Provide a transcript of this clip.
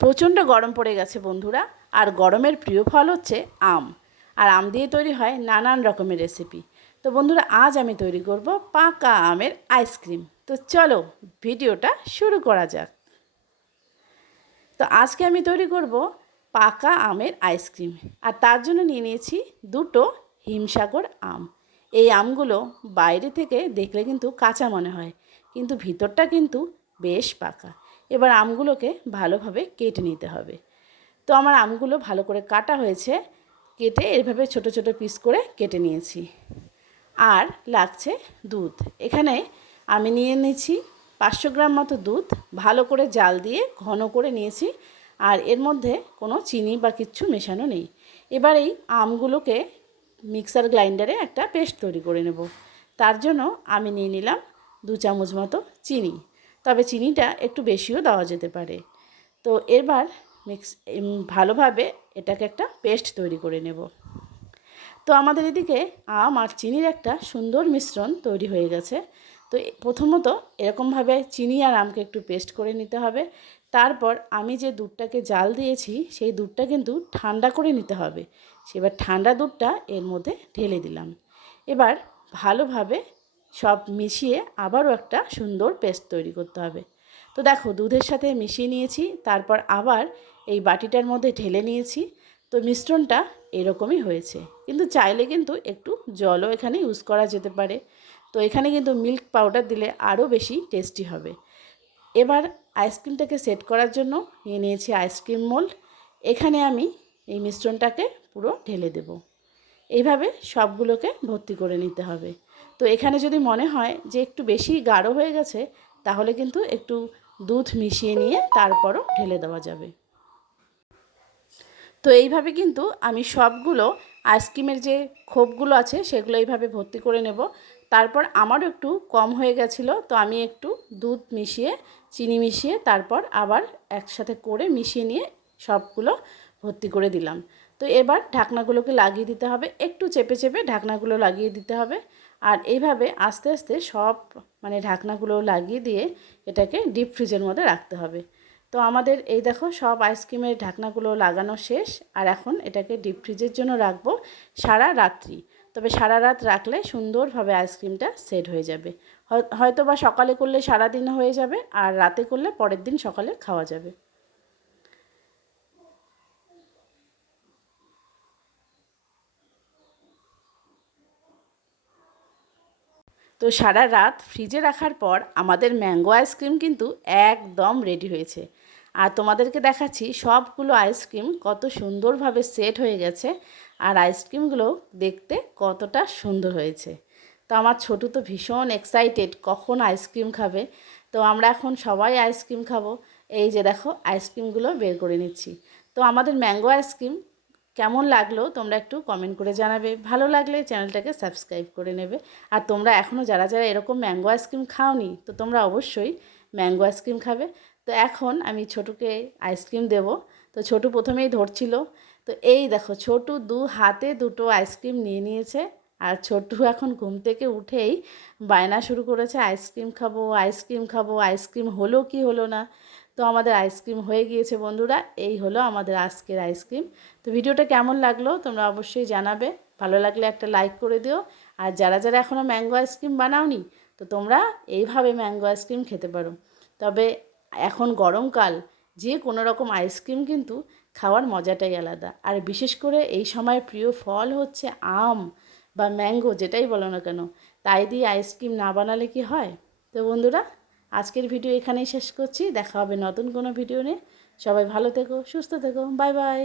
প্রচণ্ড গরম পড়ে গেছে বন্ধুরা, আর গরমের প্রিয় ফল হচ্ছে আম। আর আম দিয়ে তৈরি হয় নানান রকমের রেসিপি। তো বন্ধুরা, আজ আমি তৈরি করব পাকা আমের আইসক্রিম। তো চলো ভিডিওটা শুরু করা যাক। তো আজকে আমি তৈরি করব পাকা আমের আইসক্রিম। আর তার জন্য নিয়ে নিয়েছি দুটো হিমসাগর আম। এই আমগুলো বাইরে থেকে দেখলে কিন্তু কাঁচা মনে হয়, কিন্তু ভিতরটা কিন্তু বেশ পাকা। এবার আমগুলোকে ভালোভাবে কেটে নিতে হবে। তো আমার আমগুলো ভালো করে কাটা হয়েছে, কেটে এভাবে ছোট ছোট পিস করে কেটে নিয়েছি। আর লাগছে দুধ। এখানে আমি নিয়ে নিয়েছি 500 গ্রাম মতো দুধ, ভালো করে জাল দিয়ে ঘন করে নিয়েছি। আর এর মধ্যে কোনো চিনি বা কিচ্ছু মেশানো নেই। এবার এই আমগুলোকে মিক্সার গ্রাইন্ডারে একটা পেস্ট তৈরি করে নেব। তার জন্য আমি নিয়ে নিলাম 2 চামচ মতো চিনি, তবে চিনিটা একটু বেশিও দেওয়া যেতে পারে। তো এবার ভালোভাবে এটাকে একটা পেস্ট তৈরি করে নেব। তো আমাদের এদিকে আম আর চিনির একটা সুন্দর মিশ্রণ তৈরি হয়ে গেছে। তো প্রথমত এরকমভাবে চিনি আর আমকে একটু পেস্ট করে নিতে হবে। তারপর আমি যে দুধটাকে জাল দিয়েছি সেই দুধটা কিন্তু ঠান্ডা করে নিতে হবে। সেবার ঠান্ডা দুধটা এর মধ্যে ঢেলে দিলাম। এবার ভালোভাবে সব মিশিয়ে আবারও একটা সুন্দর পেস্ট তৈরি করতে হবে। তো দেখো, দুধের সাথে মিশিয়ে নিয়েছি, তারপর আবার এই বাটিটার মধ্যে ঢেলে নিয়েছি। তো মিশ্রণটা এরকমই হয়েছে, কিন্তু চাইলে কিন্তু একটু জলও এখানে ইউজ করা যেতে পারে। তো এখানে কিন্তু মিল্ক পাউডার দিলে আরও বেশি টেস্টি হবে। এবার আইসক্রিমটাকে সেট করার জন্য নিয়ে নিয়েছি আইসক্রিম মোল্ড। এখানে আমি এই মিশ্রণটাকে পুরো ঢেলে দেব। এইভাবে সবগুলোকে ভর্তি করে নিতে হবে। তো এখানে যদি মনে হয় যে একটু বেশি গাঢ় হয়ে গেছে, তাহলে কিন্তু একটু দুধ মিশিয়ে নিয়ে তারপরও ঢেলে দেওয়া যাবে। তো এইভাবে কিন্তু আমি সবগুলো আইসক্রিমের যে খোপগুলো আছে সেগুলো এইভাবে ভর্তি করে নেব। তারপর আমারও একটু কম হয়ে গেছিলো, তো আমি একটু দুধ মিশিয়ে চিনি মিশিয়ে তারপর আবার একসাথে করে মিশিয়ে নিয়ে সবগুলো ভর্তি করে দিলাম। তো এবার ঢাকনাগুলোকে লাগিয়ে দিতে হবে, একটু চেপে চেপে ঢাকনাগুলো লাগিয়ে দিতে হবে। আর এইভাবে আস্তে আস্তে সব ঢাকনাগুলো লাগিয়ে দিয়ে এটাকে ডিপ ফ্রিজের মধ্যে রাখতে হবে। তো আমাদের এই দেখো সব আইসক্রিমের ঢাকনাগুলো লাগানো শেষ। আর এখন এটাকে ডিপ ফ্রিজের জন্য রাখবো সারা রাত্রি। তবে সারা রাত রাখলে সুন্দরভাবে আইসক্রিমটা সেট হয়ে যাবে। হয়তো বা সকালে করলে সারা দিন হয়ে যাবে, আর রাতে করলে পরের দিন সকালে খাওয়া যাবে। তো সারা রাত ফ্রিজে রাখার পর আমাদের ম্যাঙ্গো আইসক্রিম কিন্তু একদম রেডি হয়েছে। আর তোমাদেরকে দেখাচ্ছি সবগুলো আইসক্রিম কত সুন্দরভাবে সেট হয়ে গেছে, আর আইসক্রিমগুলো দেখতে কতটা সুন্দর হয়েছে। তো আমার ছোটু তো ভীষণ এক্সাইটেড কখন আইসক্রিম খাবে। তো আমরা এখন সবাই আইসক্রিম খাবো। এই যে দেখো আইসক্রিমগুলো বের করে নিচ্ছি। তো আমাদের ম্যাঙ্গো আইসক্রিম কেমন লাগলো তোমরা একটু কমেন্ট করে জানাবে। ভালো লাগলে চ্যানেলটাকে সাবস্ক্রাইব করে নেবে। আর তোমরা এখনও যারা যারা এরকম ম্যাঙ্গো আইসক্রিম খাওনি, তো তোমরা অবশ্যই ম্যাঙ্গো আইসক্রিম খাবে। তো এখন আমি ছোটুকে আইসক্রিম দেব। তো ছোটু প্রথমেই ধরছিল। তো এই দেখো ছোটু দু হাতে দুটো আইসক্রিম নিয়ে নিয়েছে। আর ছোটু এখন ঘুম থেকে উঠেই বায়না শুরু করেছে আইসক্রিম খাবো, আইসক্রিম খাবো। আইসক্রিম হলো কি হলো না। তো আমাদের আইসক্রিম হয়ে গিয়েছে বন্ধুরা। এই হলো আমাদের আজকের আইসক্রিম। তো ভিডিওটা কেমন লাগলো তোমরা অবশ্যই জানাবে। ভালো লাগলে একটা লাইক করে দিও। আর যারা যারা এখনও ম্যাঙ্গো আইসক্রিম বানাওনি, তো তোমরা এইভাবে ম্যাঙ্গো আইসক্রিম খেতে পারো। তবে এখন গরমকাল, যে কোনো রকম আইসক্রিম কিন্তু খাওয়ার মজাটাই আলাদা। আর বিশেষ করে এই সময় প্রিয় ফল হচ্ছে আম বা ম্যাঙ্গো, যেটাই বলো না কেন, তাই দিয়ে আইসক্রিম না বানালে কি হয়। তো বন্ধুরা, আজকের ভিডিও এখানেই শেষ করছি। দেখা হবে নতুন কোনো ভিডিও নিয়ে। সবাই ভালো থেকো, সুস্থ থেকো, বাই বাই।